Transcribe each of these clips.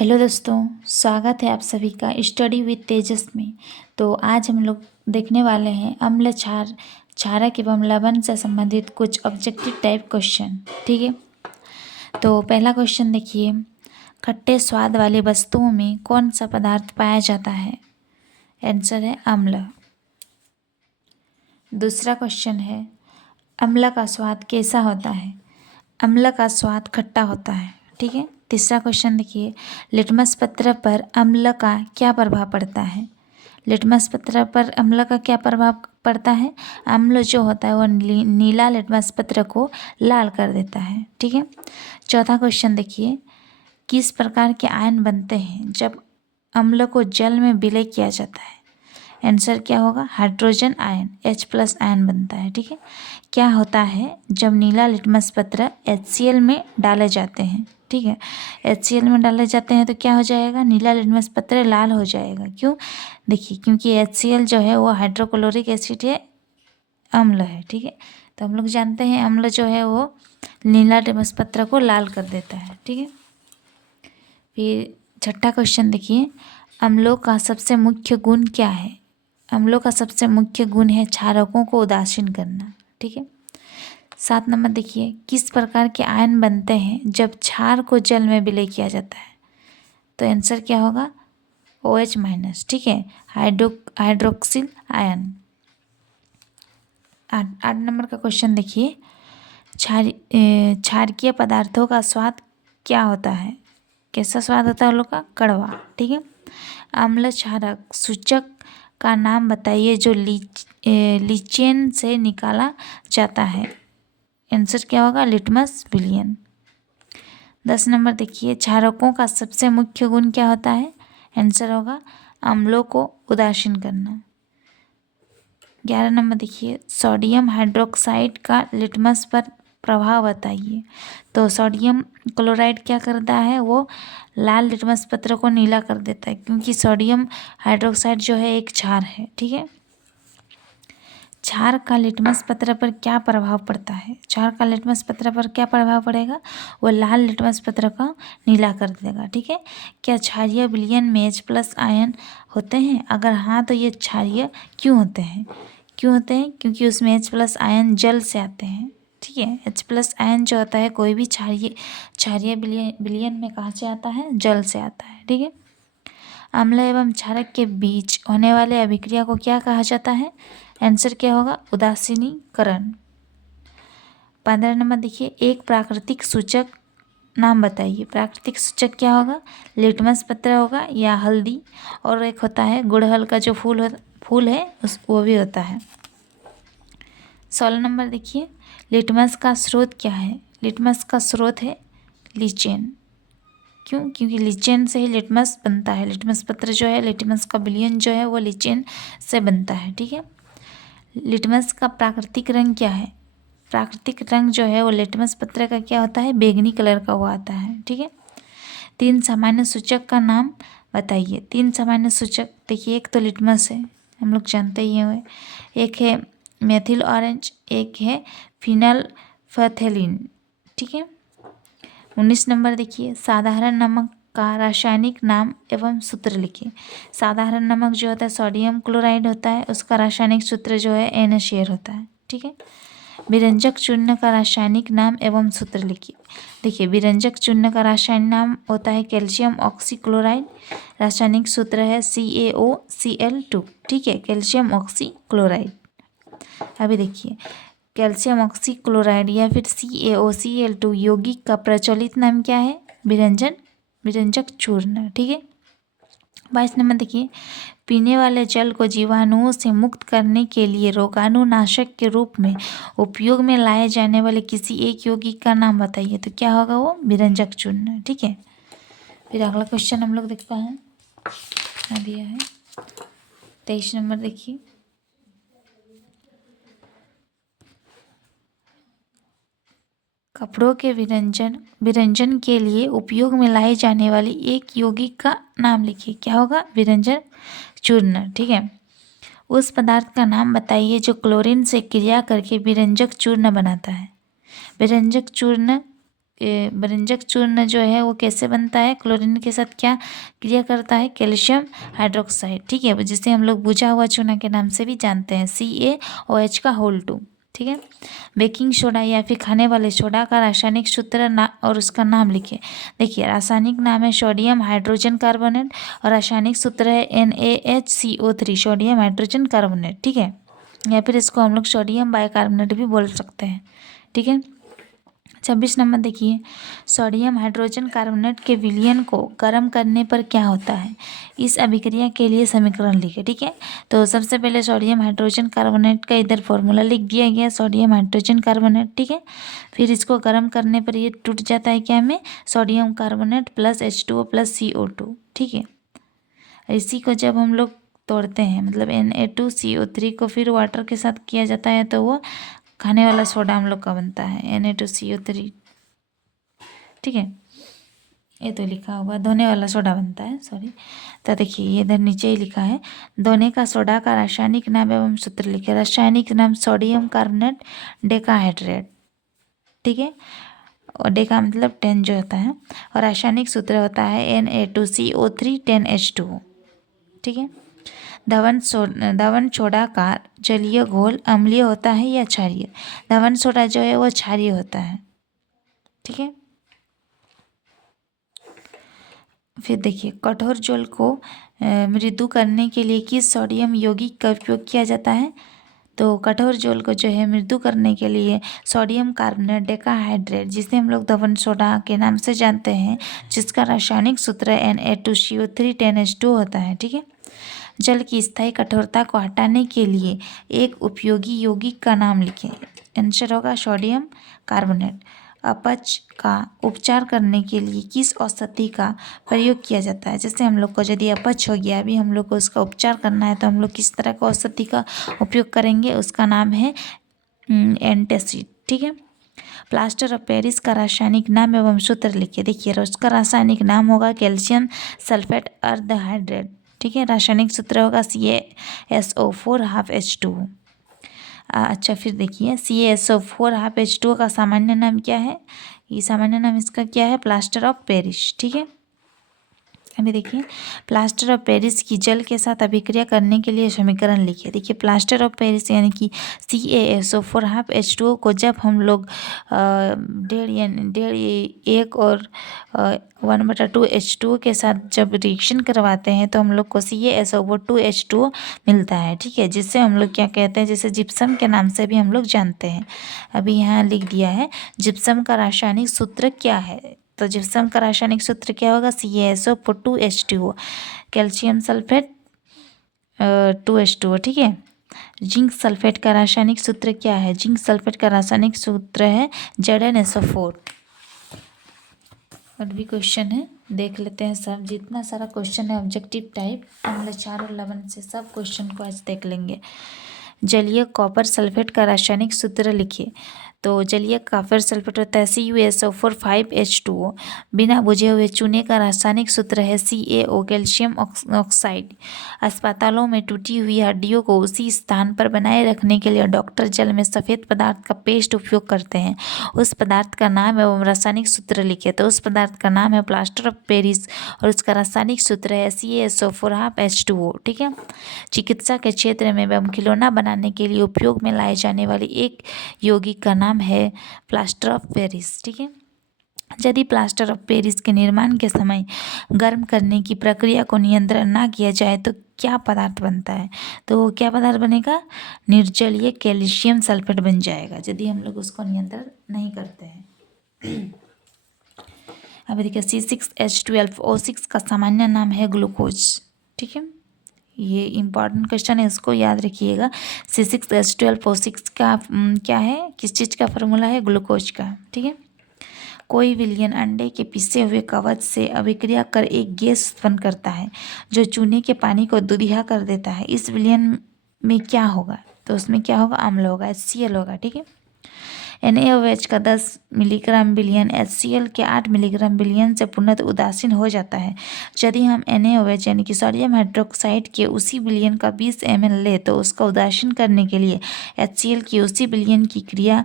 Hello दोस्तों, स्वागत है आप सभी का स्टडी विद तेजस में। तो आज हम लोग देखने वाले हैं अम्ल क्षार क्षारक एवं लवण से संबंधित कुछ ऑब्जेक्टिव टाइप क्वेश्चन। ठीक है, तो पहला क्वेश्चन देखिए, खट्टे स्वाद वाली वस्तुओं में कौन सा पदार्थ पाया जाता है? आंसर है अम्ल। दूसरा क्वेश्चन है, अम्ल का स्वाद कैसा होता है? अम्ल का स्वाद खट्टा होता है। ठीक है। तीसरा क्वेश्चन देखिए, लिटमस पत्र पर अम्ल का क्या प्रभाव पड़ता है? लिटमस पत्र पर अम्ल का क्या प्रभाव पड़ता है? अम्ल जो होता है वो नीला लिटमस पत्र को लाल कर देता है। ठीक है। चौथा क्वेश्चन देखिए, किस प्रकार के आयन बनते हैं जब अम्ल को जल में विलय किया जाता है? आंसर क्या होगा? हाइड्रोजन आयन H+ आयन बनता है। ठीक है। क्या होता है जब नीला लिटमस पत्र HCl में डाले जाते हैं? ठीक है, HCl में डाले जाते हैं तो क्या हो जाएगा? नीला लिटमस पत्र लाल हो जाएगा। क्यों? देखिए, क्योंकि HCl जो है वो हाइड्रोक्लोरिक एसिड है, अम्ल है। ठीक है, तो हम लोग जानते हैं अम्ल जो है वो नीला लिटमस पत्र को लाल कर देता है। ठीक है। फिर छठा क्वेश्चन देखिए, अम्लों का सबसे मुख्य गुण क्या है? अम्लों का सबसे मुख्य गुण है क्षारकों को उदासीन करना। ठीक है। 7 नंबर देखिए, किस प्रकार के आयन बनते हैं जब क्षार को जल में विलय किया जाता है? तो आंसर क्या होगा? OH-। ठीक है, हाइड्रोक्सिल आयन। 8 नंबर का क्वेश्चन देखिए, क्षारकीय पदार्थों का स्वाद क्या होता है? कैसा स्वाद होता है उन लोग का? कड़वा। ठीक है। अम्ल क्षारक सूचक का नाम बताइए जो लीचेन से निकाला जाता है। आंसर क्या होगा? लिटमस विलियन। 10 नंबर देखिए, क्षारकों का सबसे मुख्य गुण क्या होता है? आंसर होगा अम्लों को उदासीन करना। 11 नंबर देखिए, सोडियम हाइड्रोक्साइड का लिटमस पर प्रभाव बताइए। तो सोडियम क्लोराइड क्या करता है? वो लाल लिटमस पत्र को नीला कर देता है, क्योंकि सोडियम हाइड्रोक्साइड जो है एक क्षार है। ठीक है। क्षार का लिटमस पत्र पर क्या प्रभाव पड़ता है? क्षार का लिटमस पत्र पर क्या प्रभाव पड़ेगा? वो लाल लिटमस पत्र का नीला कर देगा। ठीक है। क्या क्षारीय विलयन में H+ आयन होते हैं? अगर हाँ तो ये क्षारीय क्यों होते हैं? क्यों होते हैं? क्योंकि उसमें H+ आयन जल से आते हैं। ठीक है, H+ आयन जो होता है कोई भी क्षारीय विलयन में कहाँ से आता है? जल से आता है। ठीक है। अम्ल एवं क्षारक के बीच होने वाले अभिक्रिया को क्या कहा जाता है? आंसर क्या होगा? उदासीनीकरण। 15 नंबर देखिए, एक प्राकृतिक सूचक नाम बताइए। प्राकृतिक सूचक क्या होगा? लिटमस पत्र होगा या हल्दी, और एक होता है गुड़हल का जो फूल है वो भी होता है। 16 नंबर देखिए, लिटमस का स्रोत क्या है? लिटमस का स्रोत है लीचेन। क्यों? क्योंकि लीचेन से ही लिटमस बनता है। लिटमस पत्र जो है, लिटमस का विलयन जो है वो लीचेन से बनता है। ठीक है। लिटमस का प्राकृतिक रंग क्या है? प्राकृतिक रंग जो है वो लिटमस पत्र का क्या होता है? बैंगनी कलर का वो आता है। ठीक है। 3 सामान्य सूचक का नाम बताइए। 3 सामान्य सूचक देखिए, एक तो लिटमस है, हम लोग जानते ही हैं। एक है मेथिल ऑरेंज, एक है फिनाल्फथेलिन। ठीक है। 19 नंबर देखिए, साधारण नमक का रासायनिक नाम एवं सूत्र लिखिए। साधारण नमक जो होता है सोडियम क्लोराइड होता है, उसका रासायनिक सूत्र जो है NaCl होता है। ठीक है। विरंजक चूर्ण का रासायनिक नाम एवं सूत्र लिखिए। देखिए, विरंजक चूर्ण का रासायनिक नाम होता है कैल्शियम ऑक्सीक्लोराइड, रासायनिक सूत्र है CaOCl2। ठीक है, कैल्शियम ऑक्सीक्लोराइड। अभी देखिए, कैल्शियम ऑक्सीक्लोराइड या फिर CaOCl2 यौगिक का प्रचलित नाम क्या है? विरंजक चूर्ण। ठीक है। 22 नंबर देखिए, पीने वाले जल को जीवाणुओं से मुक्त करने के लिए रोगाणुनाशक के रूप में उपयोग में लाए जाने वाले किसी एक यौगिक का नाम बताइए। तो क्या होगा? वो विरंजक चूर्ण। ठीक है। फिर अगला क्वेश्चन हम लोग देखते हैं, दिया है 23 नंबर देखिए, कपड़ों के विरंजन के लिए उपयोग में लाई जाने वाली एक यौगिक का नाम लिखिए। क्या होगा? विरंजन चूर्ण। ठीक है। उस पदार्थ का नाम बताइए जो क्लोरीन से क्रिया करके विरंजक चूर्ण बनाता है। विरंजक चूर्ण व्यंजक चूर्ण जो है वो कैसे बनता है, क्लोरीन के साथ क्या क्रिया करता है, कैल्शियम हाइड्रोक्साइड, ठीक है, जिसे हम लोग बुझा हुआ चूना के नाम से भी जानते हैं, CaOH का होल 2, ठीक है। बेकिंग सोडा या फिर खाने वाले सोडा का रासायनिक सूत्र और उसका नाम लिखिए। देखिए रासायनिक नाम है सोडियम हाइड्रोजन कार्बोनेट और रासायनिक सूत्र है NaHCO3, सोडियम हाइड्रोजन कार्बोनेट, ठीक है, या फिर इसको हम लोग सोडियम बाइकार्बोनेट भी बोल सकते हैं, ठीक है। 26 नंबर देखिए, सोडियम हाइड्रोजन कार्बोनेट के विलयन को गर्म करने पर क्या होता है, इस अभिक्रिया के लिए समीकरण लिखे, ठीक है। तो सबसे पहले सोडियम हाइड्रोजन कार्बोनेट का इधर फॉर्मूला लिख दिया गया, सोडियम हाइड्रोजन कार्बोनेट, ठीक है। फिर इसको गर्म करने पर ये टूट जाता है क्या में, sodium carbonate plus H2O plus CO2, ठीक है। इसी को जब हम लोग तोड़ते हैं, मतलब Na2CO3 को फिर वाटर के साथ किया जाता है तो वो खाने वाला सोडा हम लोग का बनता है Na2CO3, ठीक है। ये तो लिखा होगा धोने वाला सोडा बनता है, सॉरी। तो देखिए ये इधर नीचे ही लिखा है, धोने का सोडा का रासायनिक नाम एवं सूत्र लिखे। रासायनिक नाम सोडियम कार्बोनेट डेकाहाइड्रेट, ठीक है, और डेका मतलब 10 जो होता है, और रासायनिक सूत्र होता है Na2CO3 10H2O, ठीक है। धवन सोडा का जलीय घोल अम्लीय होता है या क्षारीय, धवन सोडा जो है वो क्षारीय होता है, ठीक है। फिर देखिए कठोर जल को मृदु करने के लिए किस सोडियम यौगिक का उपयोग किया जाता है, तो कठोर जल को जो है मृदु करने के लिए सोडियम कार्बोनेट डेकाहाइड्रेट, जिसे हम लोग धवन सोडा के नाम से जानते हैं, जिसका रासायनिक सूत्र Na2CO3 10H2 होता है, ठीक है। जल की स्थायी कठोरता को हटाने के लिए एक उपयोगी यौगिक का नाम लिखें। आंसर होगा सोडियम कार्बोनेट। अपच का उपचार करने के लिए किस औषधि का प्रयोग किया जाता है, जैसे हम लोग को यदि अपच हो गया, अभी हम लोग को उसका उपचार करना है तो हम लोग किस तरह का औषधि का उपयोग करेंगे, उसका नाम है एंटासिड, ठीक है। प्लास्टर ऑफ पेरिस का रासायनिक नाम एवं सूत्र लिखिए। देखिए उसका रासायनिक नाम होगा कैल्शियम सल्फेट अर्धहाइड्रेट, ठीक है, रासायनिक सूत्र होगा CaSO4 हाफ H2O। अच्छा फिर देखिए CaSO4 हाफ H2O का सामान्य नाम क्या है, ये सामान्य नाम इसका क्या है, प्लास्टर ऑफ पेरिस, ठीक है। अभी देखिए प्लास्टर ऑफ पेरिस की जल के साथ अभिक्रिया करने के लिए समीकरण लिखिए। देखिए प्लास्टर ऑफ पेरिस यानी कि CaSO4 हाफ H2O को जब हम लोग 1.1 और 1/2 H2O के साथ जब रिएक्शन करवाते हैं तो हम लोग को CaSO4 2H2O मिलता है, ठीक है, जिससे हम लोग क्या कहते हैं, जैसे जिप्सम के नाम से भी हम लोग जानते हैं। अभी यहाँ लिख दिया है जिप्सम का रासायनिक सूत्र क्या है, तो जिप्सम का रासायनिक सूत्र क्या होगा, CaSO4 2H2O, calcium sulphate 2H2O, ठीक है। जिंक सल्फेट का रासायनिक सूत्र क्या है, जिंक सल्फेट का रासायनिक सूत्र है ZnSO4। और भी क्वेश्चन है देख लेते हैं सब, जितना सारा क्वेश्चन है ऑब्जेक्टिव टाइप अगले 4 और 11 से सब क्वेश्चन को आज देख लेंगे। जलीय कॉपर सल्फेट का रासायनिक सूत्र लिखिए। तो जलीय कॉपर सल्फेट होता है CuSO4 5H2O। बिना बुझे हुए चूने का रासायनिक सूत्र है CaO, कैल्शियम ऑक्साइड। अस्पतालों में टूटी हुई हड्डियों को उसी स्थान पर बनाए रखने के लिए डॉक्टर जल में सफ़ेद पदार्थ का पेस्ट उपयोग करते हैं। उस पदार्थ का नाम एवं रासायनिक सूत्र लिखिए। तो उस पदार्थ का नाम है प्लास्टर ऑफ पेरिस और उसका रासायनिक सूत्र है CaSO4 हाफ H2O, ठीक है। चिकित्सा के क्षेत्र में एवं खिलौना बनाने के लिए उपयोग में लाए जाने वाली एक यौगिक का नाम है प्लास्टर ऑफ पेरिस, ठीक है। यदि प्लास्टर ऑफ पेरिस के निर्माण के समय गर्म करने की प्रक्रिया को नियंत्रण ना किया जाए तो क्या पदार्थ बनता है, तो क्या पदार्थ बनेगा, निर्जलीय कैल्शियम सल्फेट बन जाएगा, यदि हम लोग उसको नियंत्रण नहीं करते हैं। अब देखिए C6H12O6 का सामान्य नाम है ग्लूकोज, ठीक है, ये इंपॉर्टेंट क्वेश्चन है, इसको याद रखिएगा। C6H12O6 का क्या है, किस चीज़ का फार्मूला है, ग्लूकोज का, ठीक है। कोई विलयन अंडे के पिसे हुए कवच से अभिक्रिया कर एक गैस उत्पन्न करता है जो चूने के पानी को दुधिया कर देता है। इस विलयन में क्या होगा, तो उसमें क्या होगा, अम्ल होगा, HCl होगा, ठीक है। NaOH का 10 मिलीग्राम बिलियन HCl के 8 मिलीग्राम बिलियन से पूर्णतः उदासीन हो जाता है। यदि हम NaOH यानी कि सोडियम हाइड्रोक्साइड के उसी बिलियन का 20 ml ले तो उसका उदासीन करने के लिए HCl की उसी बिलियन की क्रिया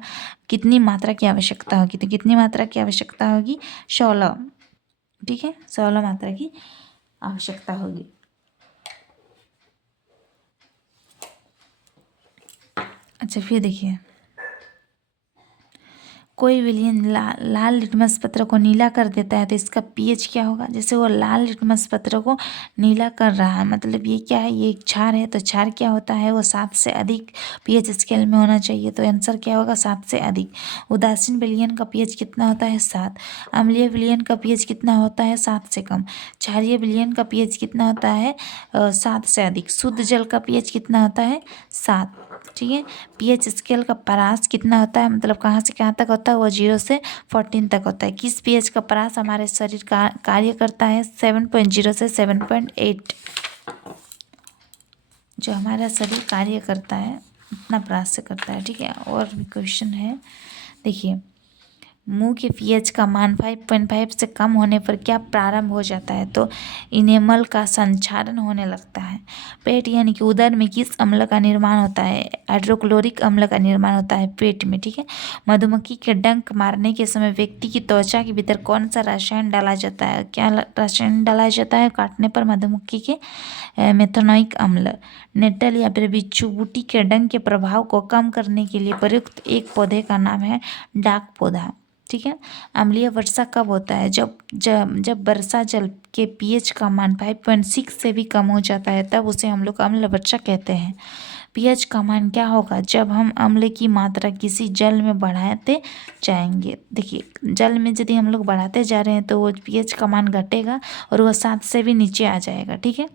कितनी मात्रा की आवश्यकता होगी? तो कितनी मात्रा की आवश्यकता होगी? 16। ठीक है, 16 मात्रा की आवश्यकता होगी। अच्छा, फिर देखिए, कोई विलयन लाल लिटमस पत्र को नीला कर देता है तो इसका पीएच क्या होगा? जैसे वो लाल लिटमस पत्र को नीला कर रहा है, मतलब ये क्या है? ये एक क्षार है, तो क्षार क्या होता है? वो 7 से अधिक पीएच स्केल में होना चाहिए, तो आंसर क्या होगा? 7 से अधिक। उदासीन विलयन का पीएच कितना होता है? 7। अम्लीय विलयन का पीएच कितना होता है? 7 से कम। क्षारीय विलयन का पीएच कितना होता है? 7 से अधिक। शुद्ध जल का पीएच कितना होता है? 7। ठीक है, पीएच स्केल का परास कितना होता है? मतलब कहाँ से कहाँ तक होता है? वो 0 से 14 तक होता है। किस पीएच का परास हमारे शरीर का कार्य करता है? 7.0 से 7.8। जो हमारा शरीर कार्य करता है उतना परास से करता है। ठीक है, और भी क्वेश्चन है, देखिए, मुंह के पीएच का मान 5.5 से कम होने पर क्या प्रारंभ हो जाता है? तो इनेमल का संक्षारण होने लगता है। पेट यानी कि उदर में किस अम्ल का निर्माण होता है? हाइड्रोक्लोरिक अम्ल का निर्माण होता है पेट में। ठीक है, मधुमक्खी के डंक मारने के समय व्यक्ति की त्वचा के भीतर कौन सा रसायन डाला जाता है? क्या रसायन डाला जाता है काटने पर मधुमक्खी के? मेथनोइक अम्ल। नेटल या फिर बिच्छू बूटी के डंक के प्रभाव को कम करने के लिए प्रयुक्त एक पौधे का नाम है डाक पौधा। ठीक है, अम्लीय वर्षा कब होता है? जब वर्षा जल के पीएच का मान 5.6 से भी कम हो जाता है, तब उसे हम लोग अम्ल वर्षा कहते हैं। पीएच का मान क्या होगा? जब हम अम्ल की मात्रा किसी जल में बढ़ाते जाएंगे। देखिए, जल में यदि हम लोग बढ़ाते जा रहे हैं तो वो पीएच का मान घटेगा और वह 7 से भी नीचे आ जाएगा। ठीक है,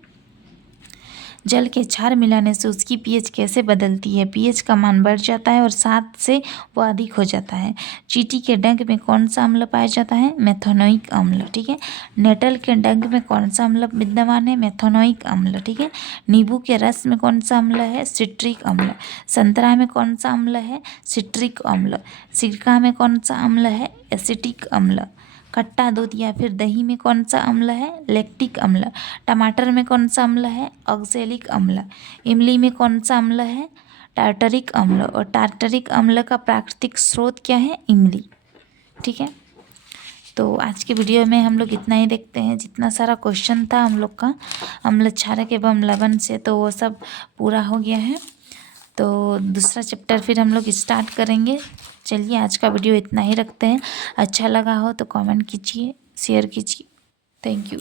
जल के क्षार मिलाने से उसकी पीएच कैसे बदलती है? पीएच का मान बढ़ जाता है और 7 से वो अधिक हो जाता है। चींटी के डंक में कौन सा अम्ल पाया जाता है? मेथनोइक अम्ल। ठीक है, नेटल के डंक में कौन सा अम्ल विद्यमान है? मेथनोइक अम्ल। ठीक है, नींबू के रस में कौन सा अम्ल है? सिट्रिक अम्ल। संतरा में कौन सा अम्ल है? सिट्रिक अम्ल। सिरका में कौन सा अम्ल है? एसिटिक अम्ल। खट्टा दूध या फिर दही में कौन सा अम्ल है? लैक्टिक अम्ल। टमाटर में कौन सा अम्ल है? ऑक्सैलिक अम्ल। इमली में कौन सा अम्ल है? टार्टरिक अम्ल। और टार्टरिक अम्ल का प्राकृतिक स्रोत क्या है? इमली। ठीक है, तो आज के वीडियो में हम लोग इतना ही देखते हैं। जितना सारा क्वेश्चन था हम लोग का अम्ल क्षारक एवं लवण से, तो वो सब पूरा हो गया है। तो दूसरा चैप्टर फिर हम लोग स्टार्ट करेंगे। चलिए, आज का वीडियो इतना ही रखते हैं। अच्छा लगा हो तो कमेंट कीजिए, शेयर कीजिए। Thank you.